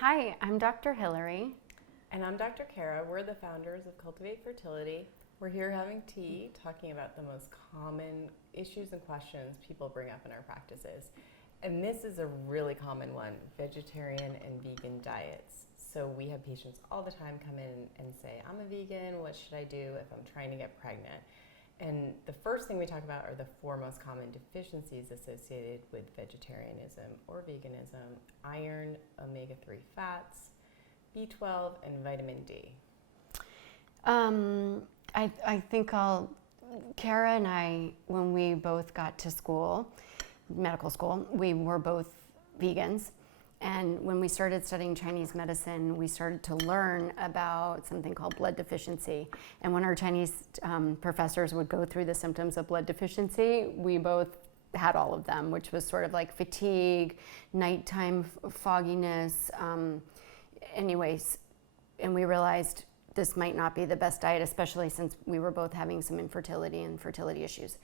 Hi, I'm Dr. Hillary. And I'm Dr. Kara. We're the founders of Cultivate Fertility. We're here having tea, talking about the most common issues and questions people bring up in our practices. And this is a really common one, vegetarian and vegan diets. So we have patients all the time come in and say, I'm a vegan, what should I do if I'm trying to get pregnant? And the first thing we talk about are the four most common deficiencies associated with vegetarianism or veganism: iron, omega-3 fats, B12, and vitamin D. I think Kara and I, when we both got to school, medical school, we were both vegans. And when we started studying Chinese medicine, we started to learn about something called blood deficiency. And when our Chinese professors would go through the symptoms of blood deficiency, we both had all of them, which was sort of like fatigue, nighttime fogginess, anyways. And we realized this might not be the best diet, especially since we were both having some infertility and fertility issues.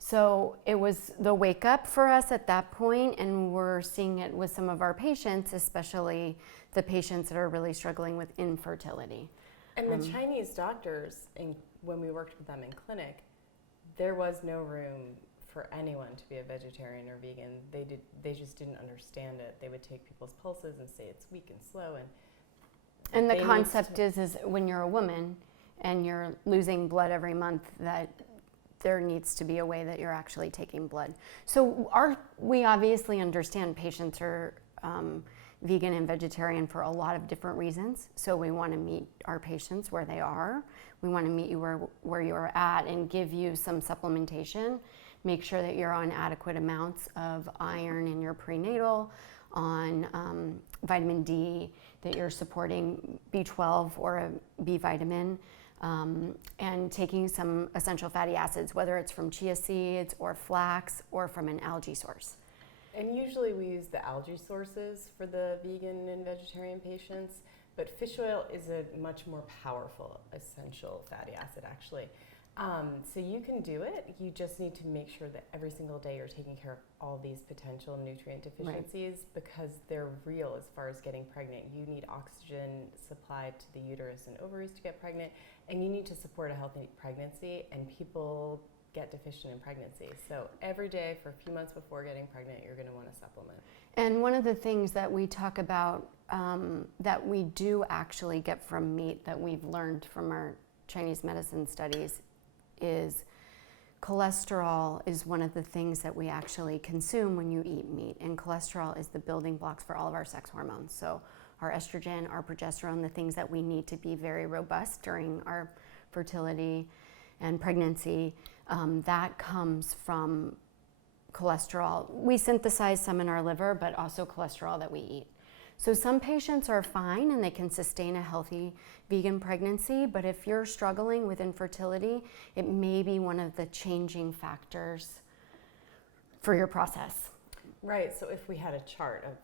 So it was the wake up for us at that point, and we're seeing it with some of our patients, especially the patients that are really struggling with infertility. And the Chinese doctors, when we worked with them in clinic, there was no room for anyone to be a vegetarian or vegan. They just didn't understand it. They would take people's pulses and say it's weak and slow. And the concept is when you're a woman and you're losing blood every month, that there needs to be a way that you're actually taking blood. So we obviously understand patients are vegan and vegetarian for a lot of different reasons. So we want to meet our patients where they are. We want to meet you where you're at and give you some supplementation. Make sure that you're on adequate amounts of iron in your prenatal, on vitamin D, that you're supporting B12 or a B vitamin, and taking some essential fatty acids, whether it's from chia seeds or flax or from an algae source. And usually we use the algae sources for the vegan and vegetarian patients, but fish oil is a much more powerful essential fatty acid, actually. So you can do it. You just need to make sure that every single day you're taking care of all these potential nutrient deficiencies, right, because they're real as far as getting pregnant. You need oxygen supplied to the uterus and ovaries to get pregnant, and you need to support a healthy pregnancy, and people get deficient in pregnancy. So every day for a few months before getting pregnant, you're going to want to supplement. And one of the things that we talk about that we do actually get from meat, that we've learned from our Chinese medicine studies, is cholesterol is one of the things that we actually consume when you eat meat. And cholesterol is the building blocks for all of our sex hormones. So our estrogen, our progesterone, the things that we need to be very robust during our fertility and pregnancy, that comes from cholesterol. We synthesize some in our liver, but also cholesterol that we eat. So some patients are fine and they can sustain a healthy vegan pregnancy, but if you're struggling with infertility, it may be one of the changing factors for your process. Right, so if we had a chart of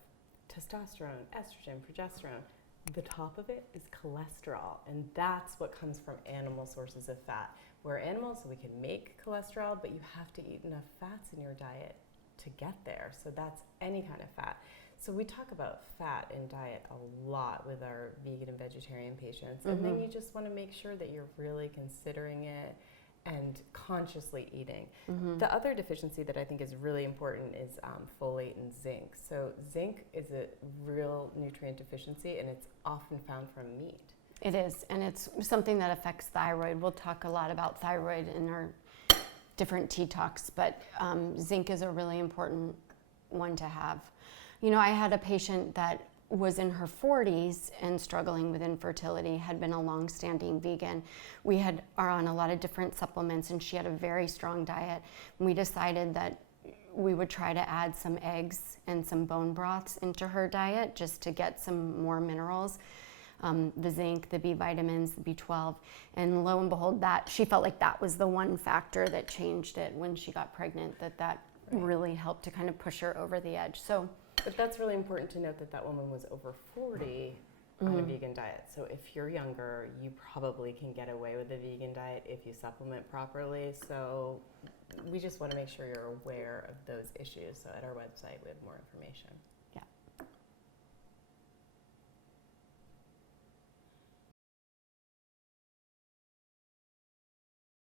testosterone, estrogen, progesterone, the top of it is cholesterol, and that's what comes from animal sources of fat. We're animals, so we can make cholesterol, but you have to eat enough fats in your diet to get there. So that's any kind of fat. So we talk about fat in diet a lot with our vegan and vegetarian patients. And then you just want to make sure that you're really considering it and consciously eating. The other deficiency that I think is really important is folate and zinc. So zinc is a real nutrient deficiency, and it's often found from meat. It is, and it's something that affects thyroid. We'll talk a lot about thyroid in our different tea talks, but zinc is a really important one to have. You know, I had a patient that was in her 40s and struggling with infertility, had been a long-standing vegan. We are on a lot of different supplements, and she had a very strong diet. And we decided that we would try to add some eggs and some bone broths into her diet just to get some more minerals, the zinc, the B vitamins, the B12. And lo and behold, that she felt like that was the one factor that changed it when she got pregnant, that really helped to kind of push her over the edge. But that's really important to note that woman was over 40 on a vegan diet. So if you're younger, you probably can get away with a vegan diet if you supplement properly. So we just want to make sure you're aware of those issues. So at our website, we have more information.